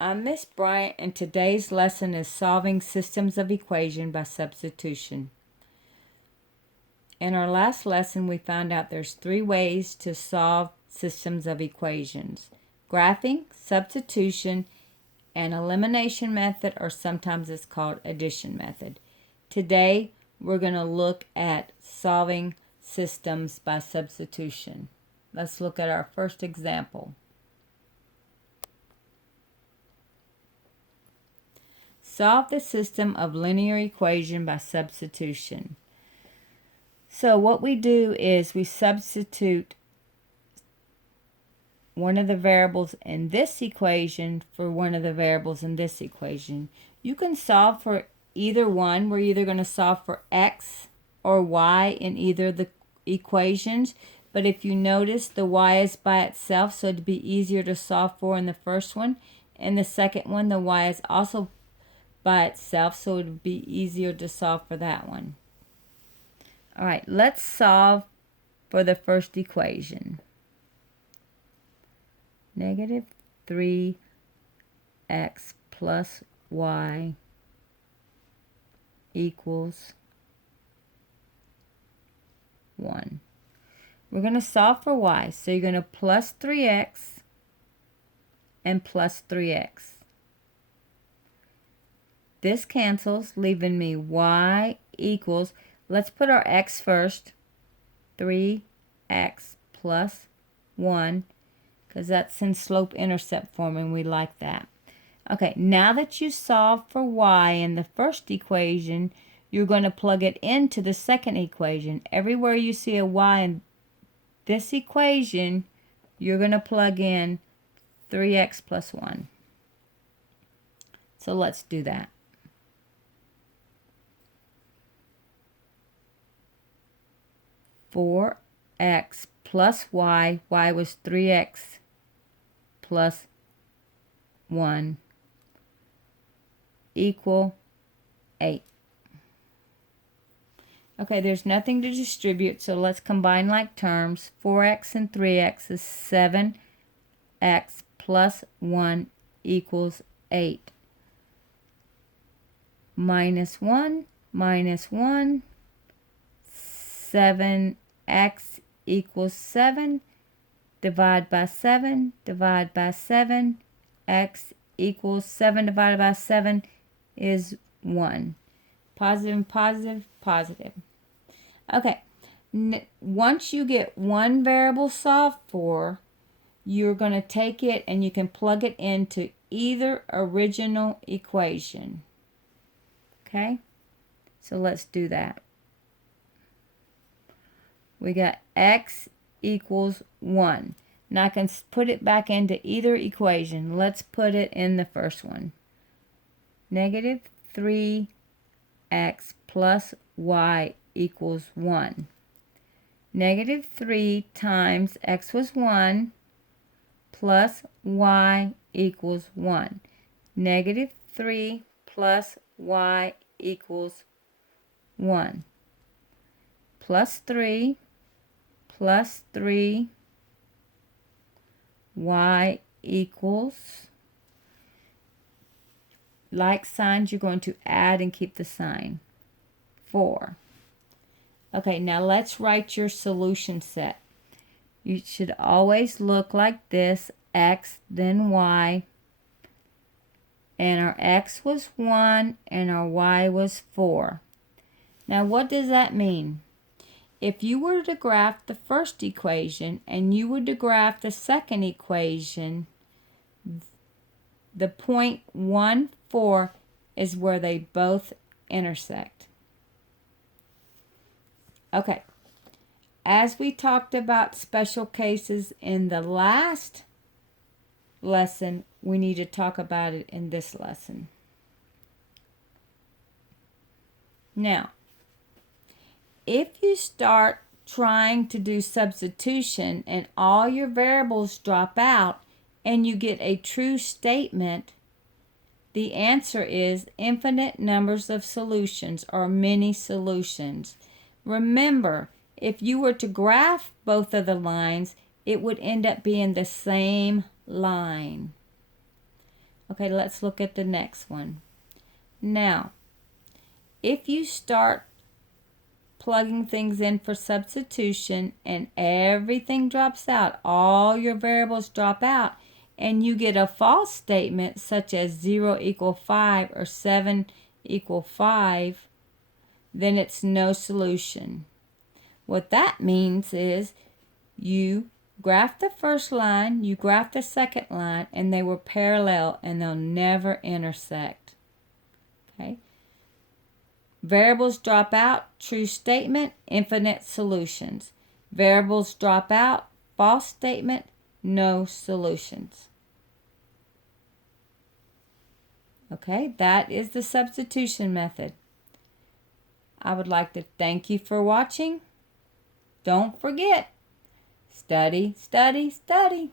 I'm Miss Bryant, and today's lesson is solving systems of equation by substitution. In our last lesson, we found out there's 3 ways to solve systems of equations: graphing, substitution, and elimination method, or sometimes it's called addition method. Today, we're going to look at solving systems by substitution. Let's look at our first example. Solve the system of linear equation by substitution. So what we do is we substitute one of the variables in this equation for one of the variables in this equation. You can solve for either one. We're either going to solve for x or y in either of the equations. But if you notice, the y is by itself, so it'd be easier to solve for in the first one. In the second one, the y is also by itself, so it would be easier to solve for that one. All right, let's solve for the first equation. Negative 3x plus y equals 1. We're going to solve for y, so you're going to plus 3x and plus 3x. This cancels, leaving me y equals, let's put our x first, 3x plus 1, because that's in slope-intercept form, and we like that. Okay, now that you solve for y in the first equation, you're going to plug it into the second equation. Everywhere you see a y in this equation, you're going to plug in 3x plus 1. So let's do that. 4x plus y was 3x plus 1 equal 8. Okay, there's nothing to distribute, so let's combine like terms. 4x and 3x is 7x plus 1 equals 8. Minus 1, 7x equals 7. Divide by 7, x equals 7 divided by 7 is 1. Positive, positive, positive. Okay, once you get one variable solved for, you're going to take it and you can plug it into either original equation. Okay, so let's do that. We got x equals 1. Now I can put it back into either equation. Let's put it in the first one. Negative 3x plus y equals 1. Negative 3 times x was 1 plus y equals 1. Negative 3 plus y equals 1. Plus 3 y equals, like signs, you're going to add and keep the sign, 4. Okay, now let's write your solution set. You should always look like this: x, then y, and our x was 1 and our y was 4. Now what does that mean? If you were to graph the first equation and you were to graph the second equation, the point 1, 4 is where they both intersect. Okay, as we talked about special cases in the last lesson, we need to talk about it in this lesson. Now, if you start trying to do substitution and all your variables drop out and you get a true statement, the answer is infinite numbers of solutions or many solutions. Remember, if you were to graph both of the lines, it would end up being the same line. Okay, let's look at the next one. Now, if you start plugging things in for substitution and everything drops out, all your variables drop out, and you get a false statement such as 0 equal 5 or 7 equal 5, then it's no solution. What that means is you graph the first line, you graph the second line, and they were parallel and they'll never intersect. Okay? Variables drop out, true statement, infinite solutions. Variables drop out, false statement, no solutions. Okay, that is the substitution method. I would like to thank you for watching. Don't forget, study, study, study.